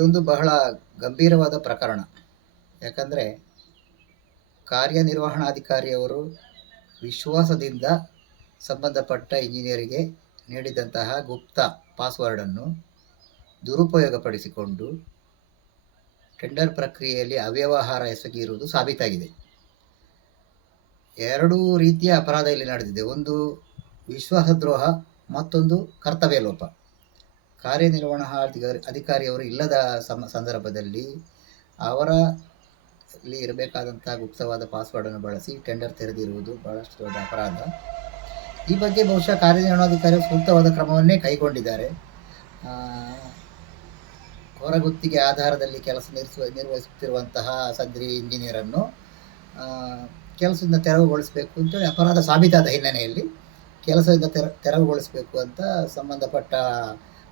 ಇದೊಂದು ಬಹಳ ಗಂಭೀರವಾದ ಪ್ರಕರಣ. ಯಾಕಂದರೆ ಕಾರ್ಯನಿರ್ವಹಣಾಧಿಕಾರಿಯವರು ವಿಶ್ವಾಸದಿಂದ ಸಂಬಂಧಪಟ್ಟ ಇಂಜಿನಿಯರಿಗೆ ನೀಡಿದಂತಹ ಗುಪ್ತ ಪಾಸ್ವರ್ಡನ್ನು ದುರುಪಯೋಗಪಡಿಸಿಕೊಂಡು ಟೆಂಡರ್ ಪ್ರಕ್ರಿಯೆಯಲ್ಲಿ ಅವ್ಯವಹಾರ ಎಸಗಿರುವುದು ಸಾಬೀತಾಗಿದೆ. ಎರಡೂ ರೀತಿಯ ಅಪರಾಧ ಇಲ್ಲಿ ನಡೆದಿದೆ. ಒಂದು ವಿಶ್ವಾಸದ್ರೋಹ, ಮತ್ತೊಂದು ಕರ್ತವ್ಯ ಲೋಪ ಕಾರ್ಯನಿರ್ವಹಣಾ ಅಧಿಕಾರಿ ಅಧಿಕಾರಿಯವರು ಇಲ್ಲದ ಸಂದರ್ಭದಲ್ಲಿ ಅವರ ಇಲ್ಲಿ ಇರಬೇಕಾದಂಥ ಗುಪ್ತವಾದ ಪಾಸ್ವರ್ಡನ್ನು ಬಳಸಿ ಟೆಂಡರ್ ತೆರೆದಿರುವುದು ಬಹಳಷ್ಟು ದೊಡ್ಡ ಅಪರಾಧ. ಈ ಬಗ್ಗೆ ಬಹುಶಃ ಕಾರ್ಯನಿರ್ವಹಣಾಧಿಕಾರಿಗಳು ಸೂಕ್ತವಾದ ಕ್ರಮವನ್ನೇ ಕೈಗೊಂಡಿದ್ದಾರೆ. ಹೊರಗುತ್ತಿಗೆ ಆಧಾರದಲ್ಲಿ ಕೆಲಸ ನಿರ್ಸುವ ನಿರ್ವಹಿಸುತ್ತಿರುವಂತಹ ಸದ್ರಿ ಇಂಜಿನಿಯರನ್ನು ಕೆಲಸದಿಂದ ತೆರವುಗೊಳಿಸಬೇಕು ಅಂತ ಅಪರಾಧ ಸಾಬೀತಾದ ಹಿನ್ನೆಲೆಯಲ್ಲಿ ಕೆಲಸದಿಂದ ತೆರ, ತೆರವುಗೊಳಿಸಬೇಕು ಅಂತ ಸಂಬಂಧಪಟ್ಟ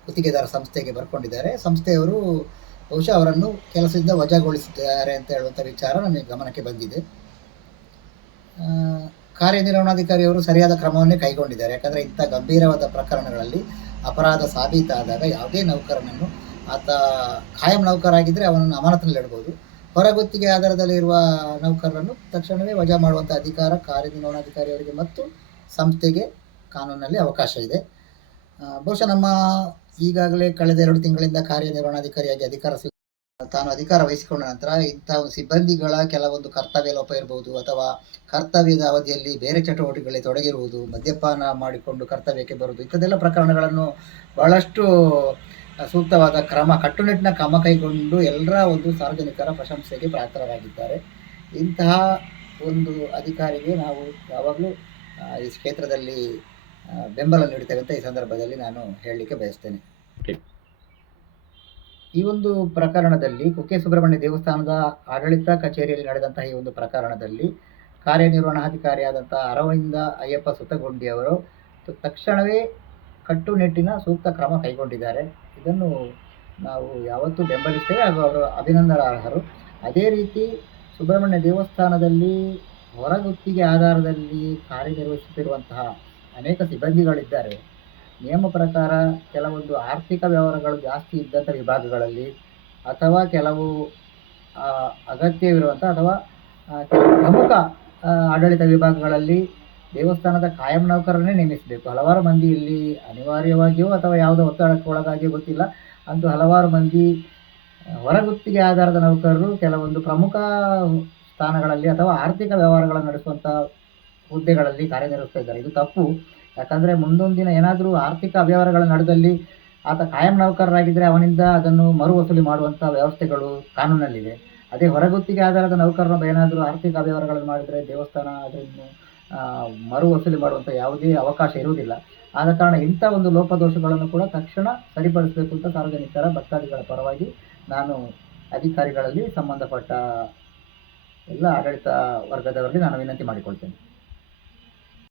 ಗುತ್ತಿಗೆದಾರ ಸಂಸ್ಥೆಗೆ ಬರ್ಕೊಂಡಿದ್ದಾರೆ. ಸಂಸ್ಥೆಯವರು ಬಹುಶಃ ಅವರನ್ನು ಕೆಲಸದಿಂದ ವಜಾಗೊಳಿಸಿದ್ದಾರೆ ಅಂತ ಹೇಳುವಂಥ ವಿಚಾರ ನನಗೆ ಗಮನಕ್ಕೆ ಬಂದಿದೆ. ಕಾರ್ಯನಿರ್ವಹಣಾಧಿಕಾರಿಯವರು ಸರಿಯಾದ ಕ್ರಮವನ್ನೇ ಕೈಗೊಂಡಿದ್ದಾರೆ. ಯಾಕಂದರೆ ಇಂಥ ಗಂಭೀರವಾದ ಪ್ರಕರಣಗಳಲ್ಲಿ ಅಪರಾಧ ಸಾಬೀತಾದಾಗ ಯಾವುದೇ ನೌಕರನನ್ನು ಆತ ಖಾಯಂ ನೌಕರಾಗಿದ್ದರೆ ಅವನನ್ನು ಅಮಾನತಿನಲ್ಲಿಡ್ಬೋದು ಹೊರಗುತ್ತಿಗೆ ಆಧಾರದಲ್ಲಿರುವ ನೌಕರರನ್ನು ತಕ್ಷಣವೇ ವಜಾ ಮಾಡುವಂಥ ಅಧಿಕಾರ ಕಾರ್ಯನಿರ್ವಹಣಾಧಿಕಾರಿಯವರಿಗೆ ಮತ್ತು ಸಂಸ್ಥೆಗೆ ಕಾನೂನಲ್ಲಿ ಅವಕಾಶ ಇದೆ. ಬಹುಶಃ ನಮ್ಮ ಈಗಾಗಲೇ ಕಳೆದ ಎರಡು ತಿಂಗಳಿಂದ ಕಾರ್ಯನಿರ್ವಹಣಾಧಿಕಾರಿಯಾಗಿ ಅಧಿಕಾರ ತಾನು ಅಧಿಕಾರ ವಹಿಸಿಕೊಂಡ ನಂತರ ಇಂಥ ಸಿಬ್ಬಂದಿಗಳ ಕೆಲವೊಂದು ಕರ್ತವ್ಯ ಲೋಪ ಇರಬಹುದು ಅಥವಾ ಕರ್ತವ್ಯದ ಅವಧಿಯಲ್ಲಿ ಬೇರೆ ಚಟುವಟಿಕೆಗಳಲ್ಲಿ ತೊಡಗಿರುವುದು, ಮದ್ಯಪಾನ ಮಾಡಿಕೊಂಡು ಕರ್ತವ್ಯಕ್ಕೆ ಬರುವುದು, ಇಂಥದ್ದೆಲ್ಲ ಪ್ರಕರಣಗಳನ್ನು ಬಹಳಷ್ಟು ಸೂಕ್ತವಾದ ಕ್ರಮ, ಕಟ್ಟುನಿಟ್ಟಿನ ಕ್ರಮ ಕೈಗೊಂಡು ಎಲ್ಲರ ಒಂದು ಸಾರ್ವಜನಿಕರ ಪ್ರಶಂಸೆಗೆ ಪಾತ್ರರಾಗಿದ್ದಾರೆ. ಇಂತಹ ಒಂದು ಅಧಿಕಾರಿಗೆ ನಾವು ಯಾವಾಗಲೂ ಈ ಕ್ಷೇತ್ರದಲ್ಲಿ ಬೆಂಬಲ ಅಂತ ಈ ಸಂದರ್ಭದಲ್ಲಿ ನಾನು ಹೇಳಲಿಕ್ಕೆ ಬಯಸ್ತೇನೆ. ಈ ಒಂದು ಪ್ರಕರಣದಲ್ಲಿ ಕುಕ್ಕೆ ಸುಬ್ರಹ್ಮಣ್ಯ ದೇವಸ್ಥಾನದ ಆಡಳಿತ ಕಚೇರಿಯಲ್ಲಿ ನಡೆದಂತಹ ಈ ಒಂದು ಪ್ರಕರಣದಲ್ಲಿ ಕಾರ್ಯನಿರ್ವಹಣಾಧಿಕಾರಿಯಾದಂಥ ಅರವಿಂದ ಅಯ್ಯಪ್ಪ ಸುತ್ತಗುಂಡಿ ಅವರು ತ- ತಕ್ಷಣವೇ ಕಟ್ಟುನಿಟ್ಟಿನ ಸೂಕ್ತ ಕ್ರಮ ಕೈಗೊಂಡಿದ್ದಾರೆ. ಇದನ್ನು ನಾವು ಯಾವತ್ತೂ ಬೆಂಬಲಿಸ್ತೇವೆ ಹಾಗೂ ಅವರು ಅಭಿನಂದನಾರ್ಹರು. ಅದೇ ರೀತಿ ಸುಬ್ರಹ್ಮಣ್ಯ ದೇವಸ್ಥಾನದಲ್ಲಿ ಹೊರಗುತ್ತಿಗೆ ಆಧಾರದಲ್ಲಿ ಕಾರ್ಯನಿರ್ವಹಿಸುತ್ತಿರುವಂತಹ ಅನೇಕ ಸಿಬ್ಬಂದಿಗಳಿದ್ದಾರೆ. ನಿಯಮ ಪ್ರಕಾರ ಕೆಲವೊಂದು ಆರ್ಥಿಕ ವ್ಯವಹಾರಗಳು ಜಾಸ್ತಿ ಇದ್ದಂಥ ವಿಭಾಗಗಳಲ್ಲಿ ಅಥವಾ ಕೆಲವು ಅಗತ್ಯವಿರುವಂಥ ಅಥವಾ ಪ್ರಮುಖ ಆಡಳಿತ ವಿಭಾಗಗಳಲ್ಲಿ ದೇವಸ್ಥಾನದ ಕಾಯಂ ನೌಕರನ್ನೇ ನೇಮಿಸಬೇಕು. ಹಲವಾರು ಮಂದಿ ಇಲ್ಲಿ ಅನಿವಾರ್ಯವಾಗಿಯೋ ಅಥವಾ ಯಾವುದೋ ಒತ್ತಡಕ್ಕೆ ಒಳಗಾಗಿಯೋ ಗೊತ್ತಿಲ್ಲ. ಅಂತೂ ಹಲವಾರು ಮಂದಿ ಹೊರಗುತ್ತಿಗೆ ಆಧಾರದ ನೌಕರರು ಕೆಲವೊಂದು ಪ್ರಮುಖ ಸ್ಥಾನಗಳಲ್ಲಿ ಅಥವಾ ಆರ್ಥಿಕ ವ್ಯವಹಾರಗಳನ್ನು ನಡೆಸುವಂಥ ಹುದ್ದೆಗಳಲ್ಲಿ ಕಾರ್ಯನಿರ್ವಹಿಸ್ತಾ ಇದ್ದಾರೆ. ಇದು ತಪ್ಪು. ಯಾಕಂದರೆ ಮುಂದೊಂದು ದಿನ ಏನಾದರೂ ಆರ್ಥಿಕ ಅವ್ಯವಹಾರಗಳ ನಡೆದಲ್ಲಿ ಆತ ಕಾಯಂ ನೌಕರರಾಗಿದ್ದರೆ ಅವನಿಂದ ಅದನ್ನು ಮರು ವಸೂಲಿ ಮಾಡುವಂಥ ವ್ಯವಸ್ಥೆಗಳು ಕಾನೂನಲ್ಲಿದೆ. ಅದೇ ಹೊರಗುತ್ತಿಗೆ ಆಧಾರದ ನೌಕರರ ಏನಾದರೂ ಆರ್ಥಿಕ ಅವ್ಯವಹಾರಗಳನ್ನು ಮಾಡಿದರೆ ದೇವಸ್ಥಾನ ಅದನ್ನು ಮರು ವಸೂಲಿ ಮಾಡುವಂಥ ಯಾವುದೇ ಅವಕಾಶ ಇರುವುದಿಲ್ಲ. ಆದ ಕಾರಣ ಇಂಥ ಒಂದು ಲೋಪದೋಷಗಳನ್ನು ಕೂಡ ತಕ್ಷಣ ಸರಿಪಡಿಸಬೇಕು ಅಂತ ಸಾರ್ವಜನಿಕರ ಭಕ್ತಾದಿಗಳ ಪರವಾಗಿ ನಾನು ಅಧಿಕಾರಿಗಳಲ್ಲಿ ಸಂಬಂಧಪಟ್ಟ ಎಲ್ಲ ಆಡಳಿತ ವರ್ಗದವರಲ್ಲಿ ನಾನು ವಿನಂತಿ ಮಾಡಿಕೊಳ್ತೇನೆ.